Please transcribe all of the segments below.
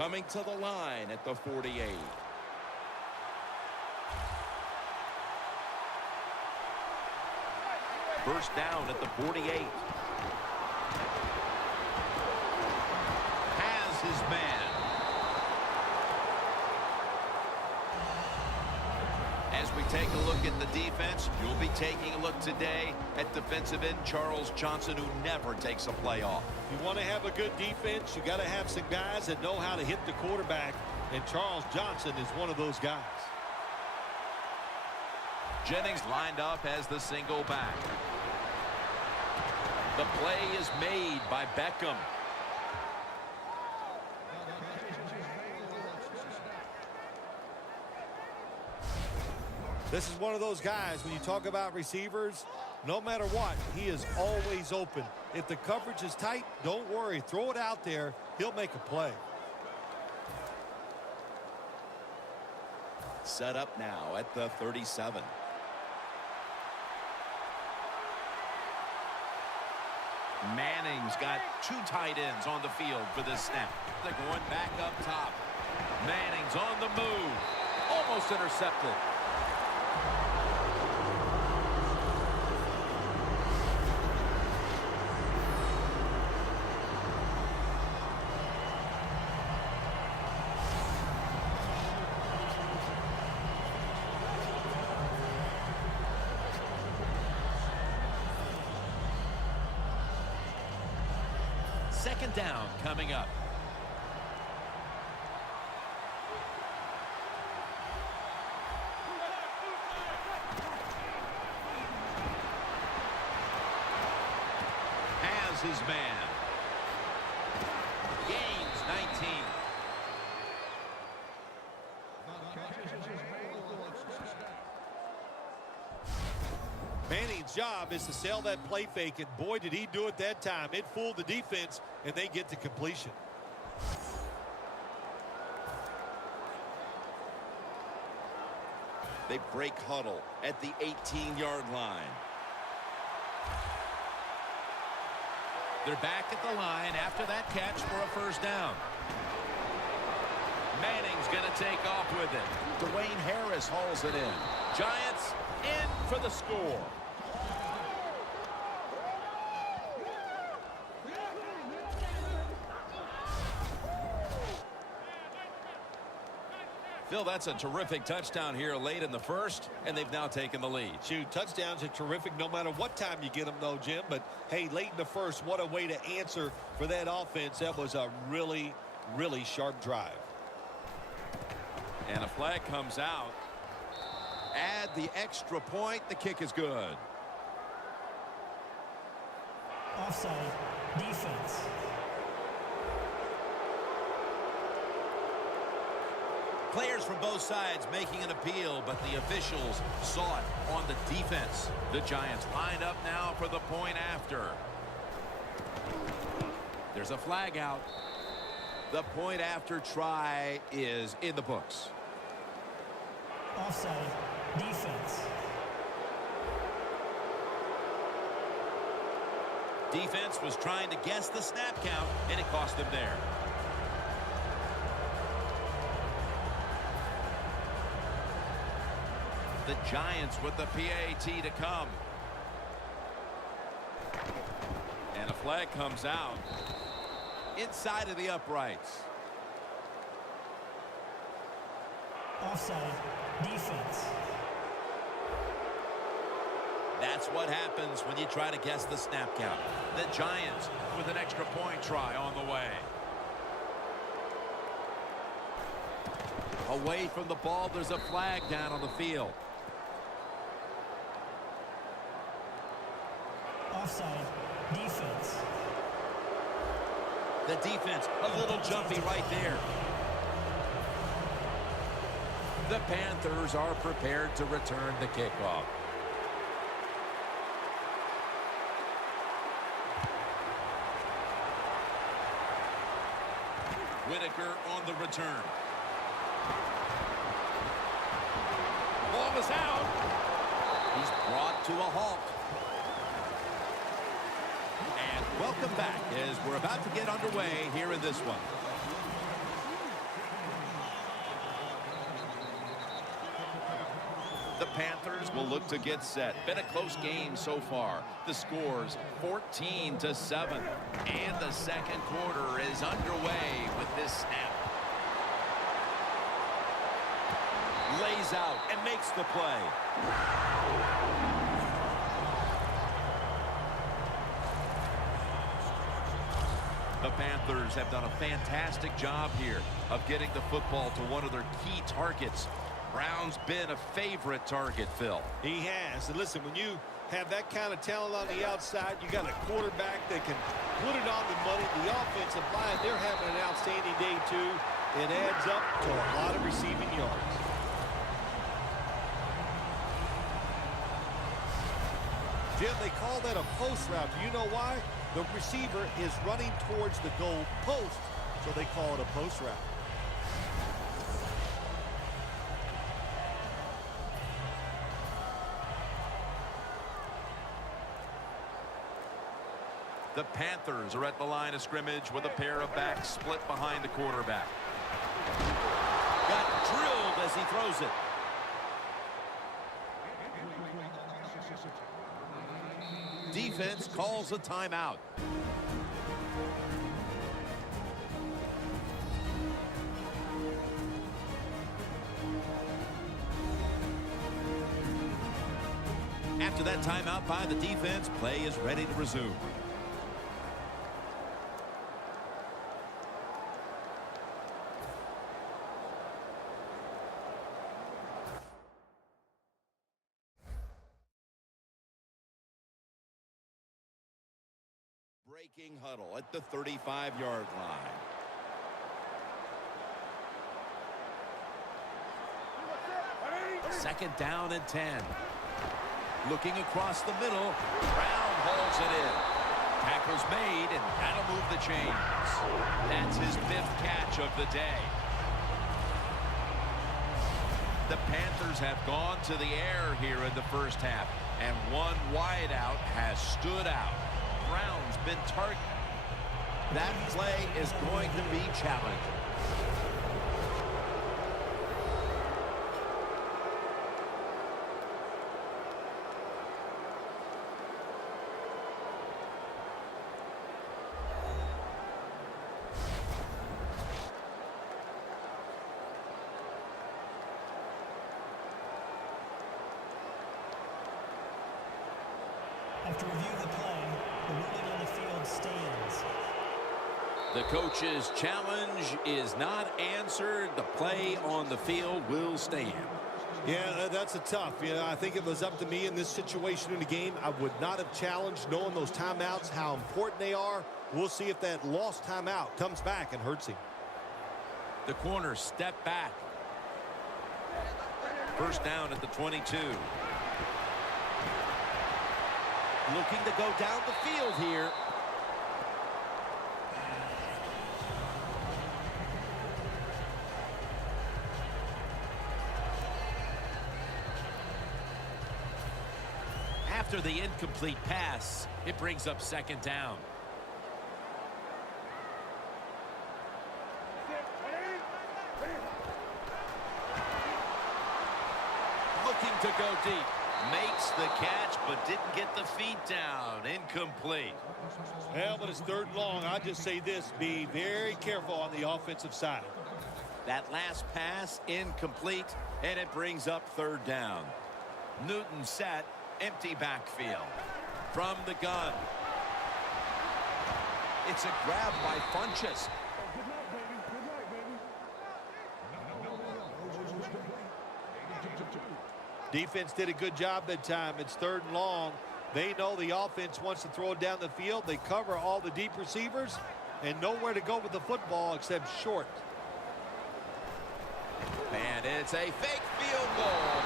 Coming to the line at the 48. First down at the 48. Has his man. As we take a look at the defense, you'll be taking a look today at defensive end Charles Johnson, who never takes a play off. You want to have a good defense, you got to have some guys that know how to hit the quarterback, and Charles Johnson is one of those guys. Jennings lined up as the single back. The play is made by Beckham. This is one of those guys, when you talk about receivers, no matter what, he is always open. If the coverage is tight, don't worry. Throw it out there. He'll make a play. Set up now at the 37. Manning's got two tight ends on the field for this snap. They're going back up top. Manning's on the move. Almost intercepted. Second down coming up. Has his man. Gains 19. Manning's job is to sell that play fake, and boy, did he do it that time. It fooled the defense, and they get to completion. They break huddle at the 18-yard line. They're back at the line after that catch for a first down. Manning's going to take off with it. Dwayne Harris hauls it in. Giants in for the score. Phil, that's a terrific touchdown here late in the first, and they've now taken the lead. Shoot, touchdowns are terrific no matter what time you get them, though, Jim. But, hey, late in the first, what a way to answer for that offense. That was a really, really sharp drive. And a flag comes out. Add the extra point. The kick is good. Offside, defense. Players from both sides making an appeal, but the officials saw it on the defense. The Giants lined up now for the point after. There's a flag out. The point after try is in the books. Offside, defense. Defense was trying to guess the snap count, and it cost them there. The Giants with the PAT to come. And a flag comes out inside of the uprights. Offside, defense. That's what happens when you try to guess the snap count. The Giants with an extra point try on the way. Away from the ball, there's a flag down on the field. Offside, defense. The defense a little jumpy right there. The Panthers are prepared to return the kickoff. Whitaker on the return. Ball is out. He's brought to a halt. And welcome back as we're about to get underway here in this one. The Panthers will look to get set. Been a close game so far. The score's 14-7. And the second quarter is underway with this snap. Lays out and makes the play. The Panthers have done a fantastic job here of getting the football to one of their key targets. Brown's been a favorite target, Phil. He has. And listen, when you have that kind of talent on the outside, you got a quarterback that can put it on the money. The offensive line, they're having an outstanding day, too. It adds up to a lot of receiving yards. Jim, they call that a post route. Do you know why? The receiver is running towards the goal post, so they call it a post route. The Panthers are at the line of scrimmage with a pair of backs split behind the quarterback. Got drilled as he throws it. Defense calls a timeout. After that timeout by the defense, play is ready to resume. Breaking huddle at the 35-yard line. Second down and 10. Looking across the middle. Brown hauls it in. Tackle's made, and that'll move the chains. That's his 5th catch of the day. The Panthers have gone to the air here in the first half, and one wideout has stood out. Brown's been targeted. That play is going to be challenging. After review of the play, the ruling on the field stands. The coach's challenge is not answered. The play on the field will stand. Yeah, that's a tough. I think if it was up to me in this situation in the game, I would not have challenged, knowing those timeouts, how important they are. We'll see if that lost timeout comes back and hurts him. The corner step back. First down at the 22. Looking to go down the field here. After the incomplete pass, it brings up second down. Looking to go deep. Makes the catch, but didn't get the feet down. Incomplete. Well, but it's 3rd and long. I just say this, be very careful on the offensive side. That last pass, incomplete, and it brings up 3rd down. Newton set, empty backfield. From the gun. It's a grab by Funchess. Defense did a good job that time. It's 3rd and long. They know the offense wants to throw it down the field. They cover all the deep receivers and nowhere to go with the football except short. And it's a fake field goal.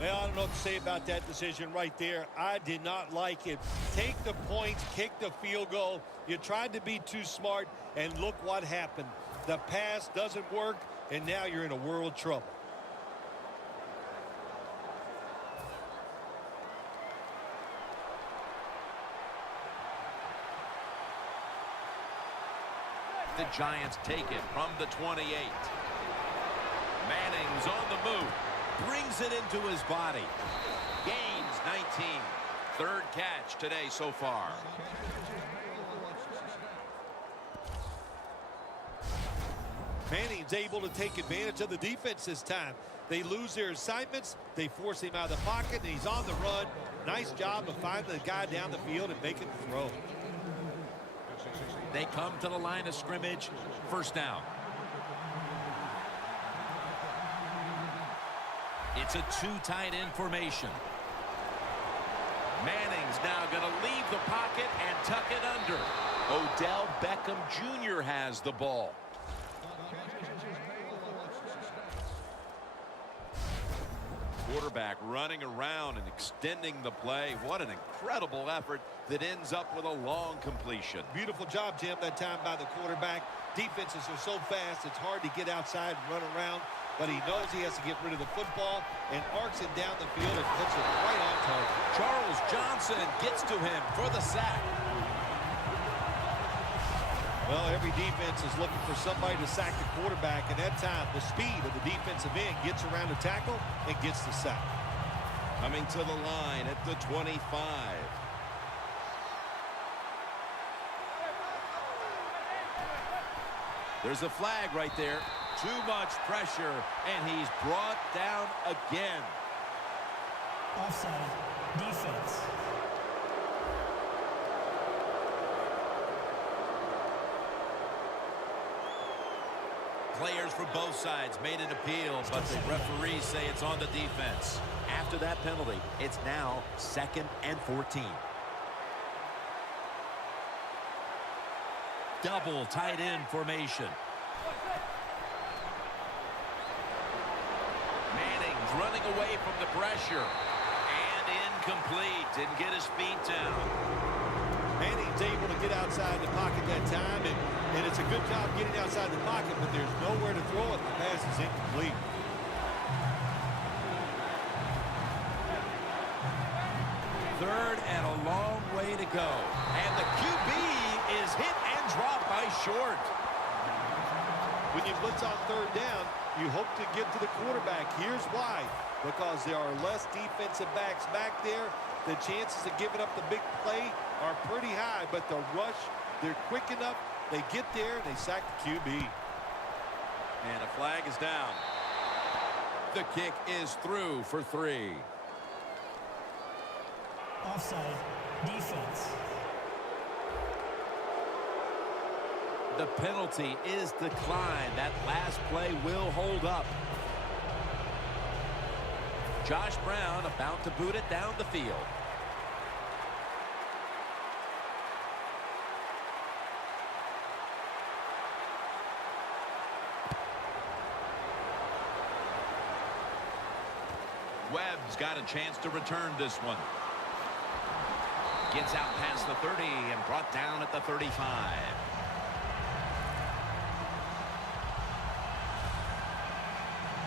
Well, I don't know what to say about that decision right there. I did not like it. Take the points, kick the field goal. You tried to be too smart, and look what happened. The pass doesn't work, and now you're in a world of trouble. The Giants take it from the 28. Manning's on the move. Brings it into his body. Gains 19. Third catch today so far. Manning's able to take advantage of the defense this time. They lose their assignments. They force him out of the pocket, and he's on the run. Nice job of finding the guy down the field and making the throw. They come to the line of scrimmage. First down. It's a two tight end formation. Manning's now going to leave the pocket and tuck it under. Odell Beckham Jr. has the ball. Quarterback running around and extending the play. What an incredible effort that ends up with a long completion. Beautiful job, Jim, that time by the quarterback. Defenses are so fast, it's hard to get outside and run around. But he knows he has to get rid of the football and arcs it down the field and puts it right on target. Charles Johnson gets to him for the sack. Well, every defense is looking for somebody to sack the quarterback, and that time the speed of the defensive end gets around the tackle and gets the sack. Coming to the line at the 25. There's a flag right there. Too much pressure, and he's brought down again. Offside. Defense. Players for both sides made an appeal, but the referees say it's on the defense. After that penalty, it's now 2nd and 14. Double tight end formation. Manning's running away from the pressure. And incomplete. Didn't get his feet down. Manning's able to get outside the pocket that time, and it's a good job getting outside the pocket, but there's nowhere to throw it. The pass is incomplete. Third and a long way to go. And the QB is hit and dropped by Short. When you blitz on third down, you hope to get to the quarterback. Here's why. Because there are less defensive backs back there. The chances of giving up the big play are pretty high, but the rush, they're quick enough. They get there, and they sack the QB. And a flag is down. The kick is through for 3. Offside. Defense. The penalty is declined. That last play will hold up. Josh Brown about to boot it down the field. Webb's got a chance to return this one. Gets out past the 30 and brought down at the 35.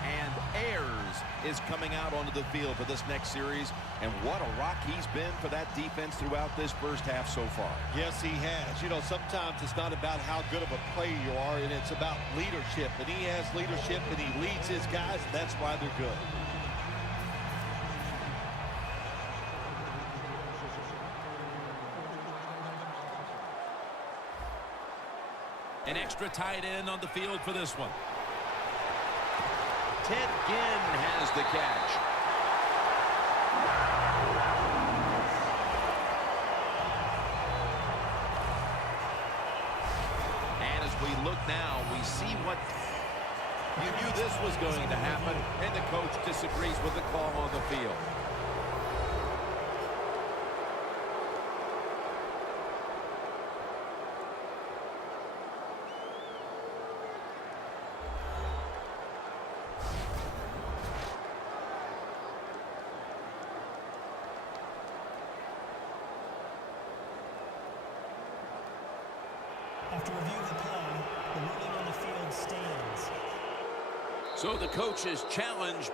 And Ayers is coming out onto the field for this next series. And what a rock he's been for that defense throughout this first half so far. Yes, he has. You know, sometimes it's not about how good of a player you are, and it's about leadership. And he has leadership, and he leads his guys, and that's why they're good. An extra tight end on the field for this one. Ted Ginn has the catch. And as we look now, we see what you knew this was going to happen, and the coach disagrees with the call on the field. After review of the play, the ruling on the field stands. So the coach is challenged.